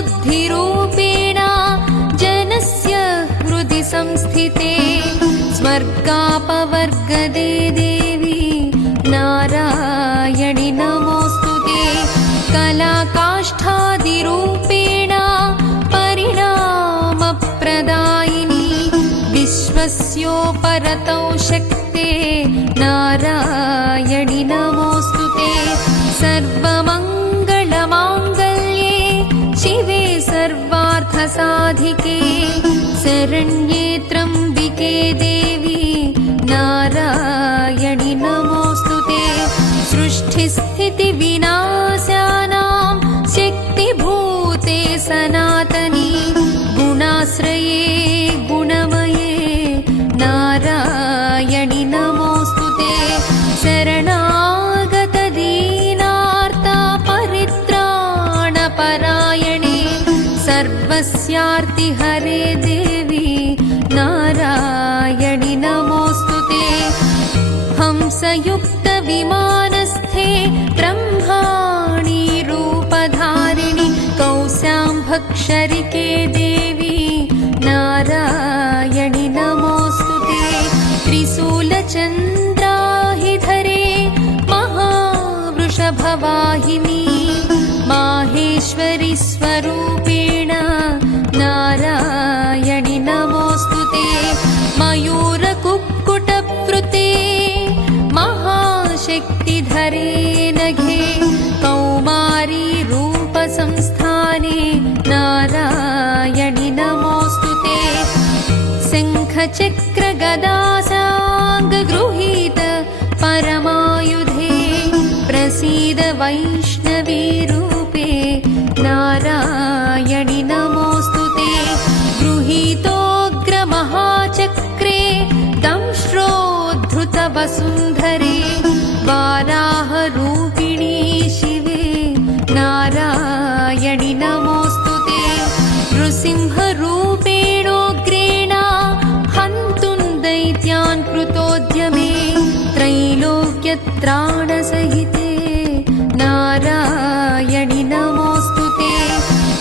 बुद्धिरूपेण जनस्य हृदि संस्थिते स्वर्गापवर्गदे देवी नारायणि नमोऽस्तुते कलाकाष्ठादिरूपेण परिणामप्रदायिनि विश्वस्योपरतौ शक्ते नारायणि नमोऽस्तुते सर्वमङ्गलमाङ्गल्ये शिवे सर्वार्थसाधिके शरण्ये त्र्यम्बिके देवी नारायणि नमोऽस्तुते सृष्टिस्थितिविनाशानां शक्तिभूते सनातनी गुणाश्रये गुणमये नारायणि नमोऽस्तुते शरणागतदीनार्तपरित्राणपरायणे सर्वस्यार्तिहरे देवी नारायणि नमोऽस्तुते हंसयुक्तविमानस्थे ब्रह्माणि रूपधारिणि कौशाम्भक्षरिके देवी नारायणि नमोऽस्तुते त्रिशूलचन्द्राहिधरे महावृषभवाहिनी माहेश्वरि स्वरूपेण नारायणि नमोऽस्तुते मयूरकुक्कुटवृते महाशक्तिधरे नघे कौमारी रूपसंस्थाने नारायणि नमोऽस्तुते शङ्खचक्रगदासाङ्गगृहीत परमायुधे प्रसीद वैष्णवी रूपे नारायणि नमोऽस्तुते गृहीतोग्रमहाचक्रे दंष्ट्रोद्धृतवसुन्धरे वाराहरूपिणी शिवे नारायणि नमोऽस्तुते नृसिंहरूपेणोग्रेण हन्तुं दैत्यान् कृतोद्यमे त्रैलोक्यत्राणसहिते नारायणि नमोऽस्तुते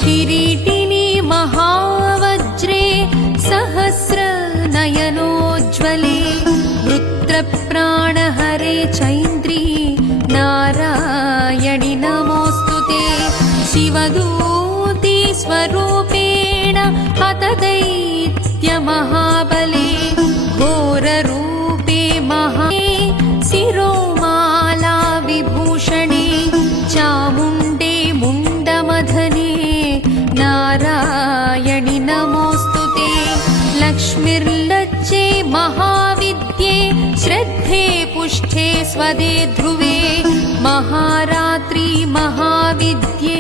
किरीटिनी महावज्रे सहस्रनयनोज्ज्वले वृत्रप्राणहरे चैन्द्री नारायणि नमोऽस्तुते शिवदूती स्वरूपेण हतदैत्यमहाबले घोररूपे महे शिरोमाला विभूषणे चामुण्डे मुण्डमथने नारायणि नमोऽस्तुते लक्ष्मीर्लज्जे महाविद्ये श्रद्धे पुष्ठे स्वदे ध्रुवे महारात्रि महाविद्ये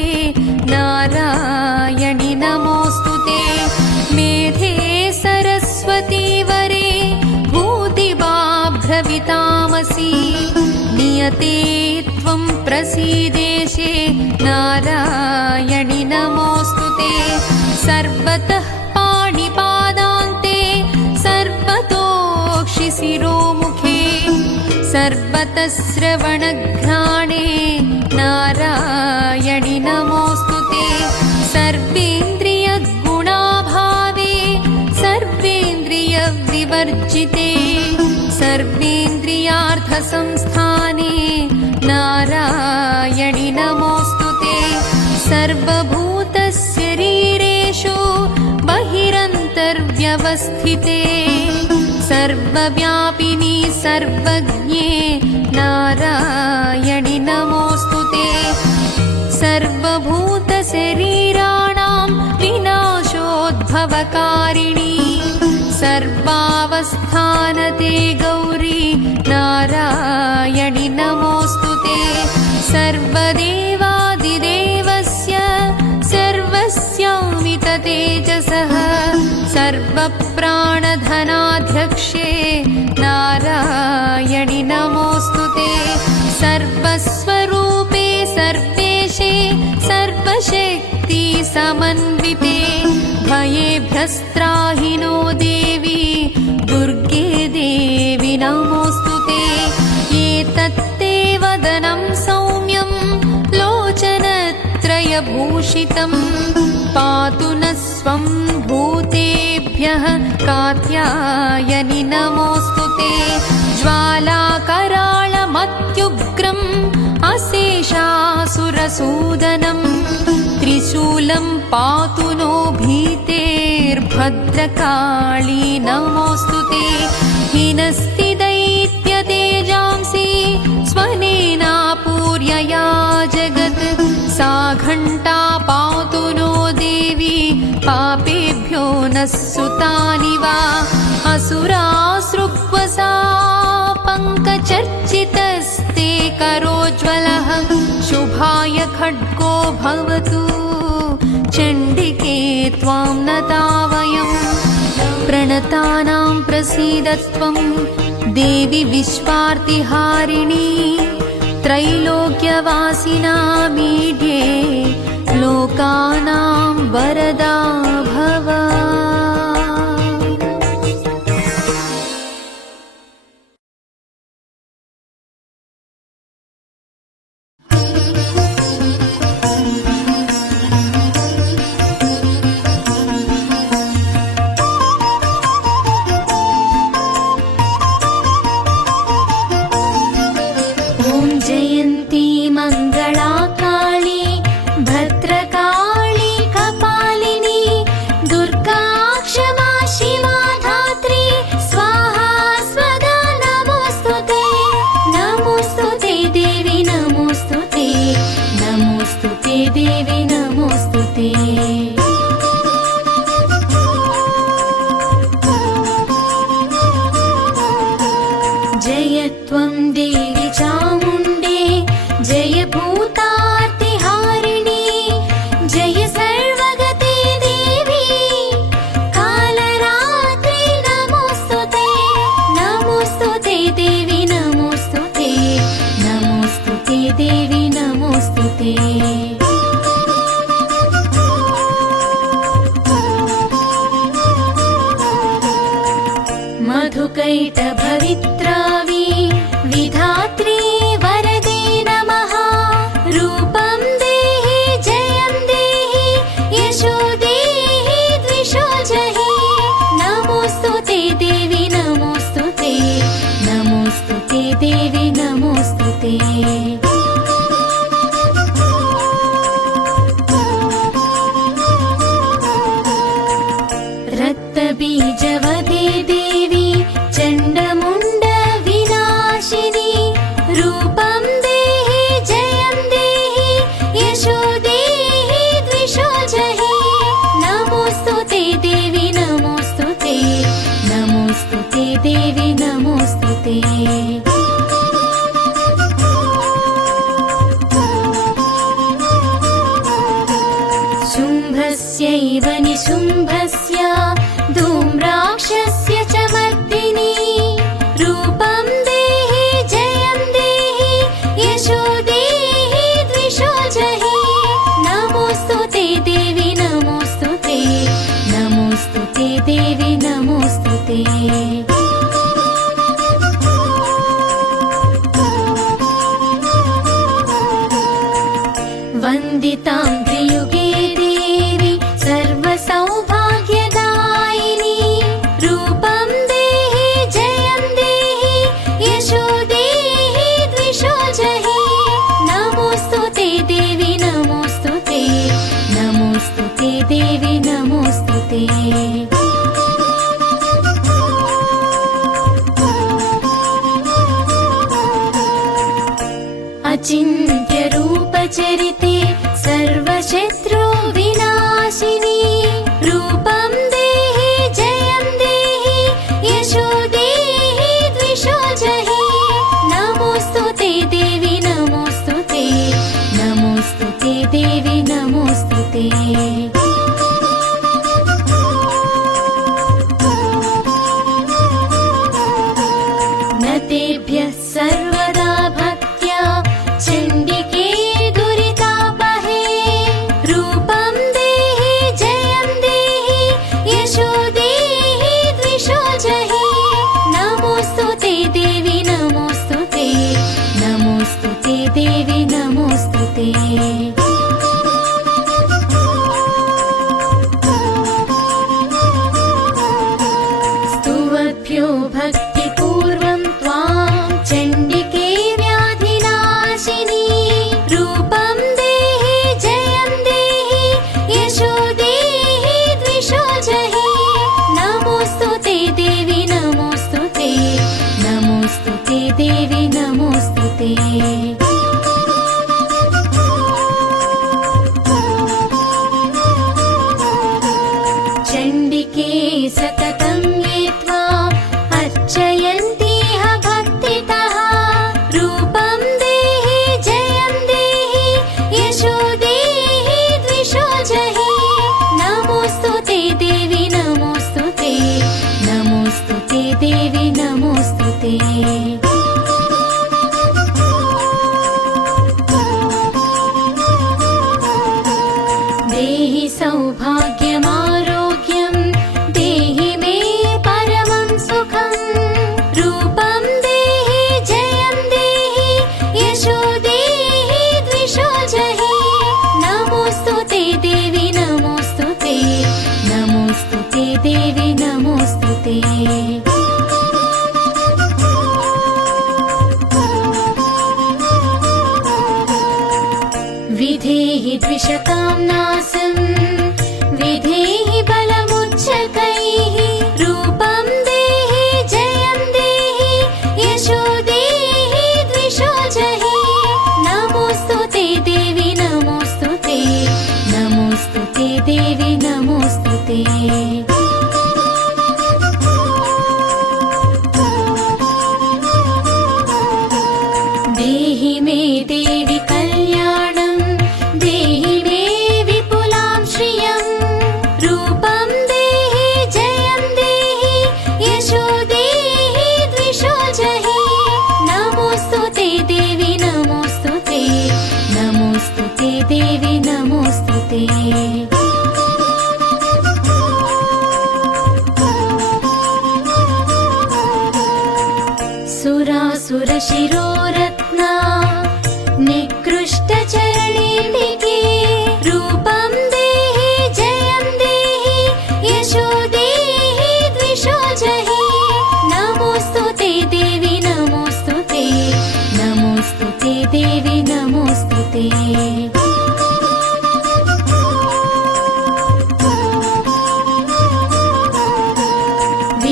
नारायणि नमोऽस्तुते मेधे सरस्वती वरे भूतिबाभ्रवितामसि नियते त्वं प्रसीदेशे नारायणि नमोऽस्तुते सर्वतः पाणिपादान्ते सर्वतोक्षिशिरोमुखे सर्वतः श्रवणघ्राणे नारायणि नमोऽस्तुते सर्वेन्द्रियगुणाभावे सर्वेन्द्रियविवर्जिते सर्वेन्द्रियार्थसंस्थाने नारायणि नमोऽस्तुते सर्वभूतशरीरेषु बहिरन्तर्व्यवस्थिते सर्वव्यापिनी सर्वज्ञे नारायणि नमोऽस्तुते सर्वभूतशरीराणां विनाशोद्भवकारिणी सर्वावस्थानते गौरी नारायणि नमोऽस्तुते सर्वदेवादिदेवस्य सर्वस्यामित तेजसः सर्वप्राणधनाध्यक्षे नारायणि नमोऽस्तुते सर्वस्वरूपे सर्वेशे सर्वशक्ति समन्विते भयेभ्यस्त्राहिनो देवी दुर्गे देवी नमोऽस्तुते एतत्ते वदनं सौम्यं लोचनत्रयभूषितं स्वं भूतेभ्यः कात्यायनि नमोऽस्तु ते ज्वालाकराळमत्युग्रम् अशेषासुरसूदनम् त्रिशूलं पातु नो भीतेर्भद्रकाली नमोऽस्तु ते हिनस्ति दैत्यतेजांसि स्वनेनापूर्यया जगत् सा घण्टा पातु नो देवी पापेभ्यो नः सुतानि वा असुरासृक्वसा पङ्कचर्चितस्ते करोज्ज्वलः शुभाय खड्गो भवतु चण्डिके त्वां नता वयम् प्रणतानां प्रसीदत्वं देवी विश्वार्तिहारिणी त्रैलोक्यवासिनामीढ्ये लोकानां वरदा भव। जयन्ती मङ्गला काली भद्रकाली कपालिनी दुर्गा क्षमा शिवा धात्री स्वाहा स्वदा नमोऽस्तुते नमोऽस्तुते देवी नमोऽस्तुते नमोऽस्तुते देवी नमोऽस्तुते जय त्वं देवी चामुण्डे जय भूतार्तिहारिणी जय सर्वगते देवी कालरात्रि नमोऽस्तुते नमोऽस्तुते देवी नमोऽस्तुते नमोऽस्तुते देवी नमोऽस्तुते मधुकैटभवित्रावि विधात्री वरदे नमः रूपं देहि जयं देहि यशो देहि द्विषो जहि नमोऽस्तुते देवी नमोऽस्तुते नमोऽस्तुते देवी नमोऽस्तुते रक्तबीजवदे देवी चण्डमुण्ड विनाशिनी रूपं देहि जयं देहि यशो देहि द्विषो जहि नमोऽस्तुते देवी नमोऽस्तुते नमोऽस्तुते देवी नमोऽस्तुते शुम्भस्यैव निशुम्भस्य धूम्राक्षस्य च मर्दिनी रूपं देहि जयं देहि यशो देहि द्विषो जहि नमोऽस्तुते देवी नमोऽस्तुते नमोऽस्तुते देवी नमोऽस्तुते वन्दितां त्रियुगे देवी सर्वसौभाग्यदायिनी रूपं देहि जयं देहि यशो देहि द्विषो जहि नमोऽस्तुते देवी नमोऽस्तुते नमोऽस्तुते देवी नमोऽस्तुते अचिन्त्यरूपचरिते सर्वशत्रु विनाशिनी रूपं देहि जयं देहि यशो देहि द्विषो जहि नमोऽस्तुते देवी नमोऽस्तुते नमोऽस्तुते देवी नमोऽस्तुते न तेभ्यः सर्वदा भक्त्या चण्डिके दुरितापहे रूपं देहि जयं देहि यशो देहि द्विषो जहि नमोऽस्तुते देवी नमोऽस्तुते नमोऽस्तुते देवी नमोऽस्तुते देवी नमोऽस्तुते चण्डिके सततं ये त्वाम् अर्चयन्तीह भक्तितः रूपं देहि जयं देहि यशो देहि द्विषो जहि नमोऽस्तुते देवी नमोऽस्तुते नमोऽस्तुते देवी नमोऽस्तुते देहि सौभाग्यमारोग्यं देहि मे परमं सुखं रूपं देहि जयं देहि यशो देहि द्विषो जहि नमोऽस्तुते देवी नमोऽस्तुते नमोऽस्तुते देवी नमोऽस्तुते विधेहि द्विषतां नासं विधेहि बलमुच्चकैः रूपं देहि जयं देहि यशो देहि द्विषो जहि नमोऽस्तुते देवी नमोऽस्तुते नमोऽस्तुते देवी नमोऽस्तुते देहि मे देवी कल्याणं देहि मे विपुलां श्रियं रूपं देहि जयं देहि यशो देहि द्विषो जहि नमोऽस्तुते देवी नमोऽस्तुते नमोऽस्तुते देवी नमोऽस्तुते सुरासुरशिरोरत्ना निकृष्टचरणेऽम्बिके रूपं देहि जयं देहि यशो देहि द्विषो जहि नमोऽस्तुते देवी नमोऽस्तुते नमोऽस्तुते देवी नमोऽस्तुते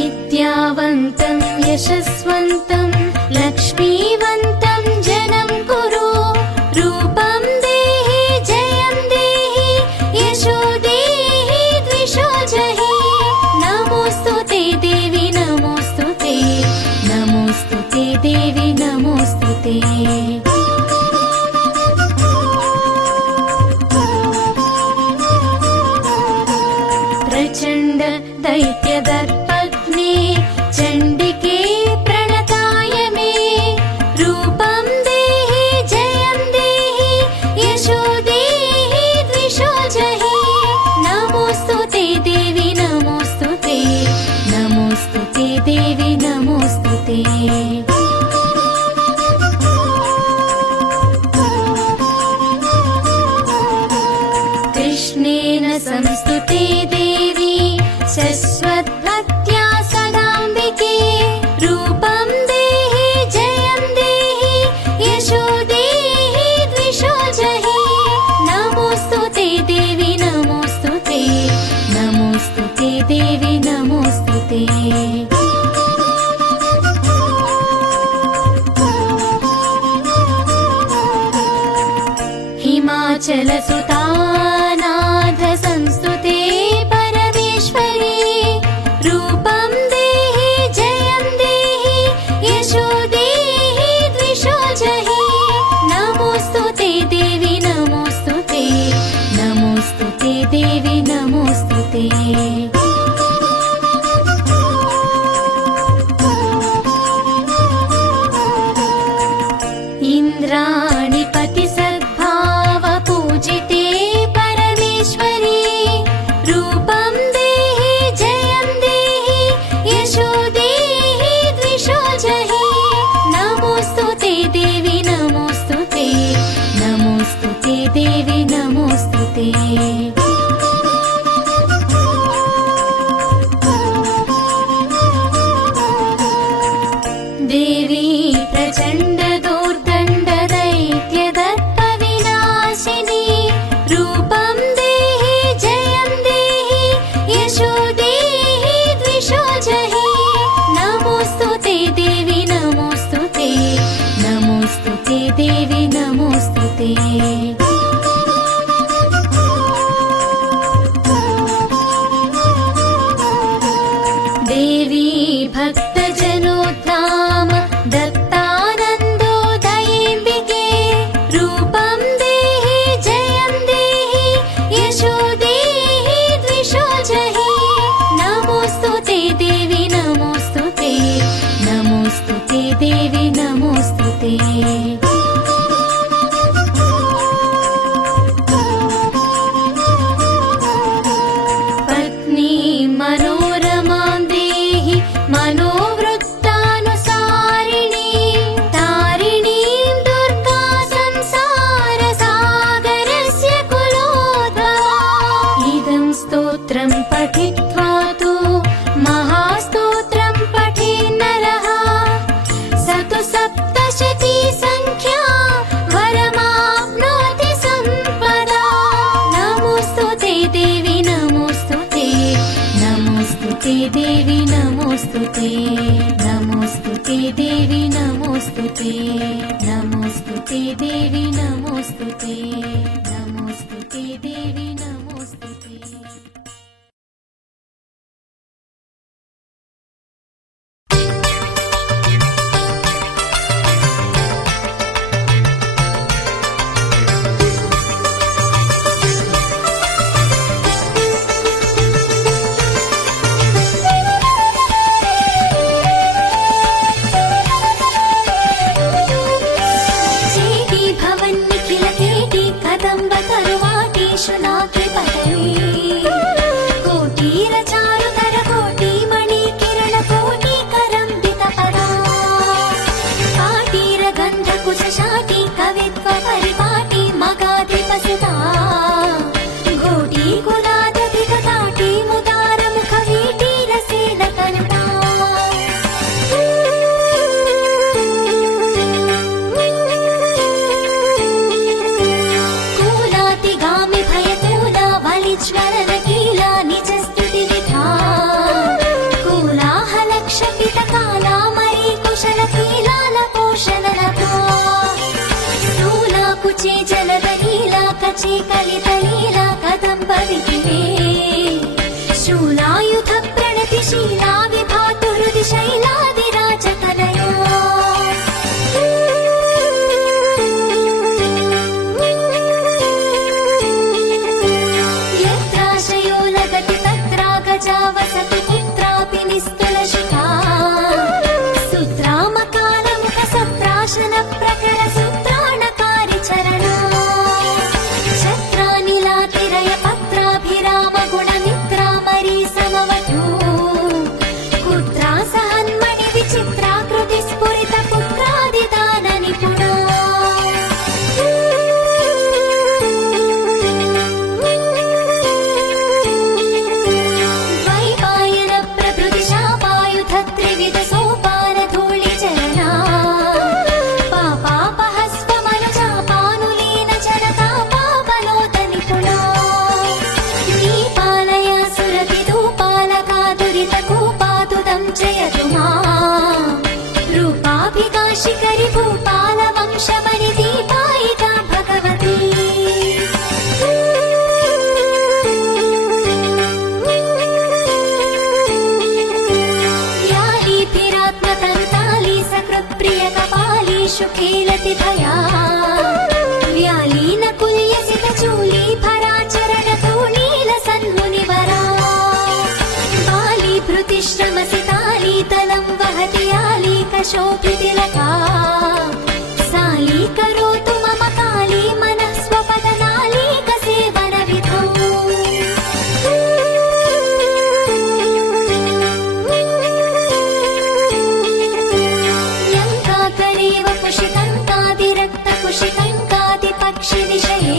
विद्यावन्तं यशस्वन्तं लक्ष्मीवन्तं जनं कुरु रूपं देहि जयं देहि यशो देहि द्विषो जहि नमोऽस्तुते देवी नमोऽस्तुते नमोऽस्तुते देवी नमोऽस्तुते प्रचण्ड दैत्यदर्पग्ने चण्डिके प्रणताय मे रूपं देहि जयं देहि यशो देहि द्विषो जहि नमोऽस्तुते देवी नमोऽस्तुते नमोऽस्तुते देवी नमोऽस्तुते कृष्णेन संस्तुते देवी शश्वद्भक्त्या सदाम्बिके रूपं देहि जयं देहि यशो देहि द्विषो जहि नमोऽस्तुते देवी नमोऽस्तुते नमोऽस्तुते देवी नमोऽस्तुते हिमाचलसुतानाथ संस्तुते परमेश्वरी रूपं देहि जयं देहि यशो देहि द्विषो जहि नमोऽस्तुते देवी नमोऽस्तुते नमोऽस्तुते देवी नमोऽस्तुते इन्द्राणिपति सद्भाव पूजिते परमेश्वरी रूपं देहि जयं देहि यशो देहि द्विषो जहि नमोऽस्तुते देवी नमोऽस्तुते नमोऽस्तुते देवी नमोऽस्तुते देवी प्रचण्ड दोर्दण्ड दैत्यदर्प विनाशिनी रूपं देहि जयं देहि यशो देहि द्विषो जहि नमोऽस्तुते देवी नमोऽस्तुते नमोऽस्तुते देवी भक्तजनोद्धाम दत्तानन्दोदयेऽम्बिके रूपं देहि जयं देहि यशो देहि द्विषो जहि नमोऽस्तुते देवी नमोऽस्तुते नमोऽस्तुते देवी नमोऽस्तुते पत्नी मनोरमां देहि मनोवृत्तानुसारिणी तारिणीं दुर्गा संसारसागरस्य कुलोद्भवा इदं स्तोत्रं पठित्वा तु महास्तोत्रं पठेन्नरः स तु सप्तशती संख्या वरमाप्नोति सम्पदा नमोऽस्तुते देवी नमोऽस्तुते नमोऽस्तुते देवी नमोऽस्तुते नमोऽस्तुते देवी नमोऽस्तुते नमोऽस्तुते देवी नमोऽस्तुते नमोऽस्तुते देवी नमोऽस्तुते चेटी भवन निखिल केटी कदम्ब तरुवाटी शुनाकी पटवी कोटीर चारुतर कोटी मणि किरण कोटी करंबित पदा पाटीर गंध कुश शाटी कवित्व परिपाटी मगाधिप सुता घोटी कुलादति कटाटी मुदार मुख वीटी रसेन कनुता कूलातिगामि भयतूला वलिज्वलन कीला निज स्तुति विधा कूलाहलक्षपित काला मरी कुशल कीलाल पोषण लभा स्थूला कुचे जलद लीला कचे कलित लीला कदम्ब विधिवे शूलायुध प्रणतिशीला विभातु हृदि शैलादिराज तनया यत्राशयो लगति तत्रा गजा वसति कुत्रापि निस्तुलशिखा सूत्रामकालमुख सत्राशन प्रकर सूत्राणकारि चरणा छत्रानिलातिरय पत्राभिराम गुणमित्रा मरी समवधू कुत्रा सहन्मणि विचित्राकृति स्फुरित पुत्रादिदान निपुणा द्वैपायन प्रभृति शापायुध त्रिविध सोपान धूलि चरणा पापापहस्व मनुजापानुलीन चरता पापलोत निपुणा दीपालय सुरति धूपालका दुरित कूपातुदं जयतु मां रूपाभिकाशिकरि भूपाल वंशमणि दीपायिका भगवती व्यालीभिरात्मतन्ताली सकृत्प्रिय कपाली शुकीलति भया व्यालीन कुल्यसित चूली भराचरण तूणील सन्मुनिवरा बाली भृतिश्रमसिताली तलं वहति याली कशोभितिलका साली करोतु मम काली मनः स्वपदनालीक सेवनविधौ यङ्काकरेव कुशितङ्कादिरक्तकुशितङ्कादिपक्षिविषये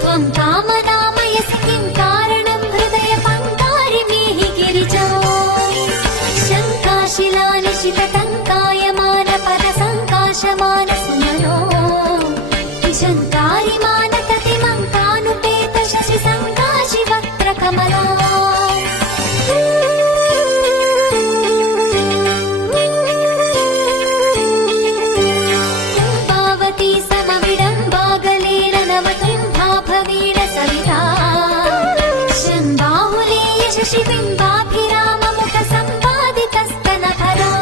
त्वं कामनामयसि किं कारणं हृदय पङ्कारिमेहि गिरिजा शङ्काशिलानिशितटङ्का शशिबिम्बाभिराममुख सम्पादितस्तनभरा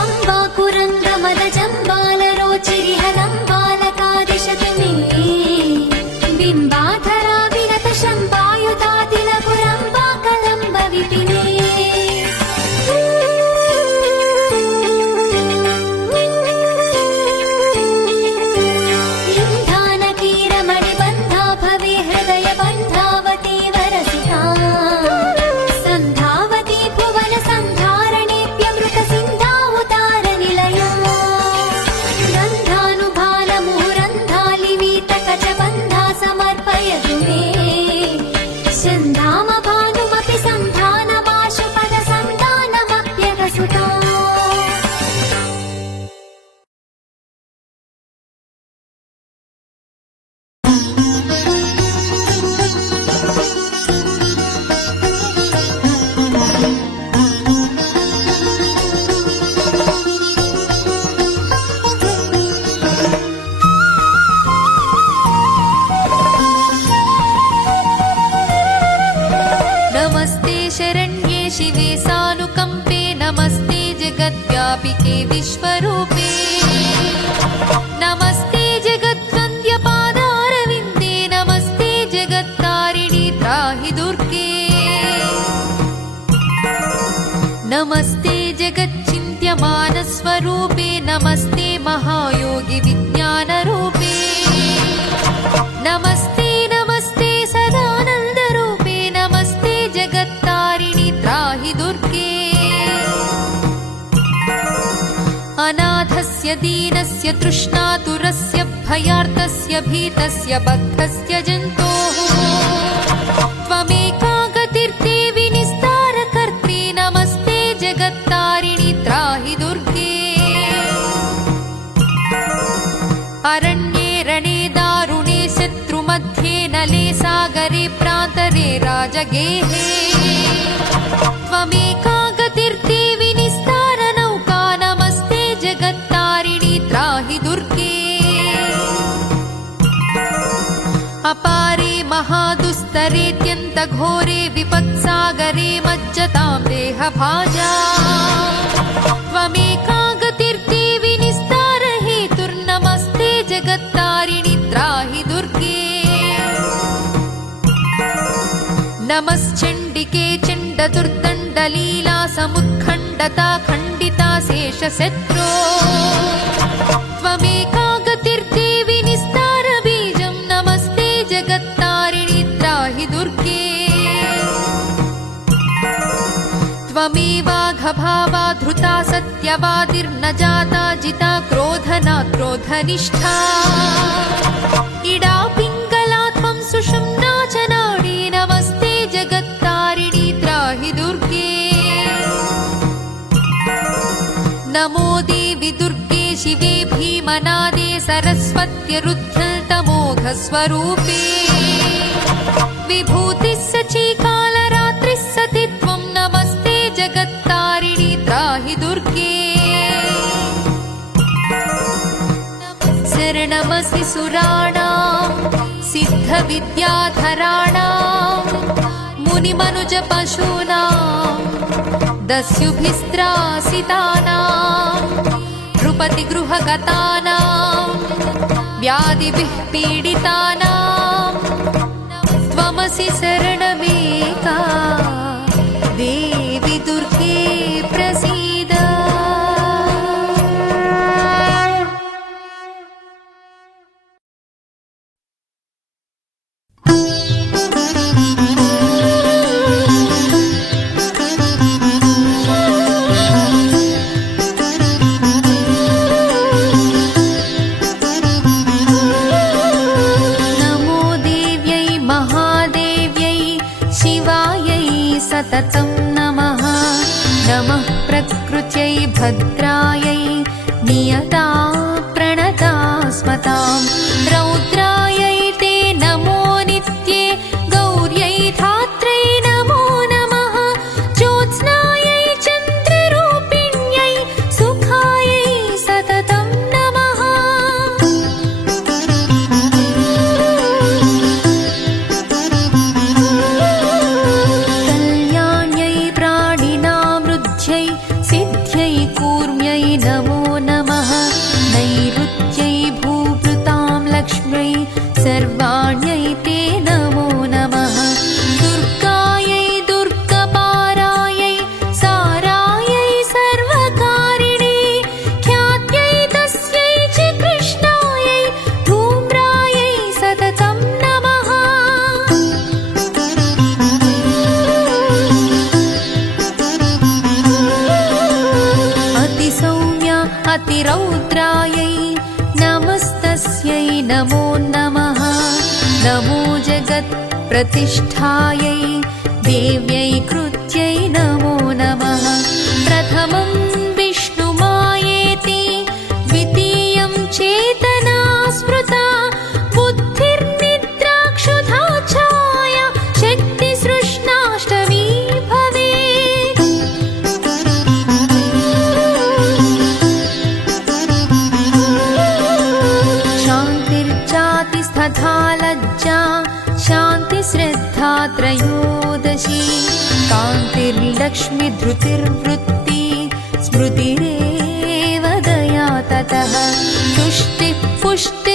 अम्बाकुरङ्गमदजम्बालरोचिरिहनम्बालकादिशतु मे बिम्बाधरा विनत शम्भायुतातिलपुरम्बाकलम्ब विपिने व्यापिके विश्वरूपे नमस्ते जगद्वन्द्यपादारविन्दे नमस्ते जगत्तारिणि त्राहि दुर्गे नमस्ते जगच्चिन्त्यमानस्वरूपे नमस्ते महायोगि विज्ञानरूपे नमस्ते नमस्ते सदानन्दरूपे नमस्ते जगत्तारिणि त्राहि दुर्गे अनाथस्य दीनस्य तृष्णातुरस्य भयार्तस्य भीतस्य बद्धस्य जन्तोः त्वमेका गतिर्देवि निस्तारकर्त्री नमस्ते जगत्तारिणि त्राहि दुर्गे अरण्ये रणे दारुणे शत्रुमध्ये नले सागरे प्रान्तरे राजगेहे त्वमेका गतिर्देवि निस्तारनौका नमस्ते जगत्तारिणि त्राहि दुर्गे अपारे महादुस्तरेत्यन्तघोरे विपत्सागरे मज्जतां देहभाजा त्वमेका गतिर्देवि निस्तारहेतुर्नमस्ते जगत्तारिणि त्राहि दुर्गे नमश्चण्डिके चण्डदुर्दण्डलीला समुत्खण्डता खण्डिता शेषशत्रो त्वमेका गतिर्देवि निस्तारबीजं नमस्ते जगत्तारिणि त्राहि दुर्गे त्वमेवाघभावा धृता सत्यवादिर्न जाता जिता क्रोधना क्रोधनिष्ठा इडा पिङ्गला त्वं सुषुम्ना च नाडी नमस्ते जगत्तारिणि त्राहि दुर्गे नमो देवि दुर्गे शिवे भीमनादे सरस्वत्यरुद्धतमोघस्वरूपे विभूतिः सचीकालरात्रिः सति त्वं नमस्ते जगत्तारिणि त्राहि दुर्गे शरणमसि सुराणां सिद्धविद्याधराणां मुनिमनुजपशूनां दस्युभिस्त्रासितानां नृपतिगृहगतानां व्याधिभिः पीडितानां त्वमसि शरणमेका देवि दुर्गे प्रसीद सततं नमः नमः प्रकृत्यै भद्रायै नियता प्रणता स्मतां रौद्रायै ते नमो नित्ये गौर्यै धात्रै नमो नमः ज्योत्स्नायै चन्द्ररूपिण्यै सुखायै सततं नमः शान्तिरौद्रायै नमस्तस्यै नमो नमः नमो जगत्प्रतिष्ठायै देव्यै कृत्यै नमो नमः प्रथमं विष्णुमायेति द्वितीयं चेतना स्मृता बुद्धिर्निद्राक्षुधा छाया शक्तिसृष्णाष्टमी भवेत् शान्तिर्जातिस्तथा लज्जा शान्तिश्रद्धा त्रयोदशी कान्तिर्लक्ष्मी धृतिर्वृत्ति स्मृतिरेव दया ततः तुष्टिः पुष्टि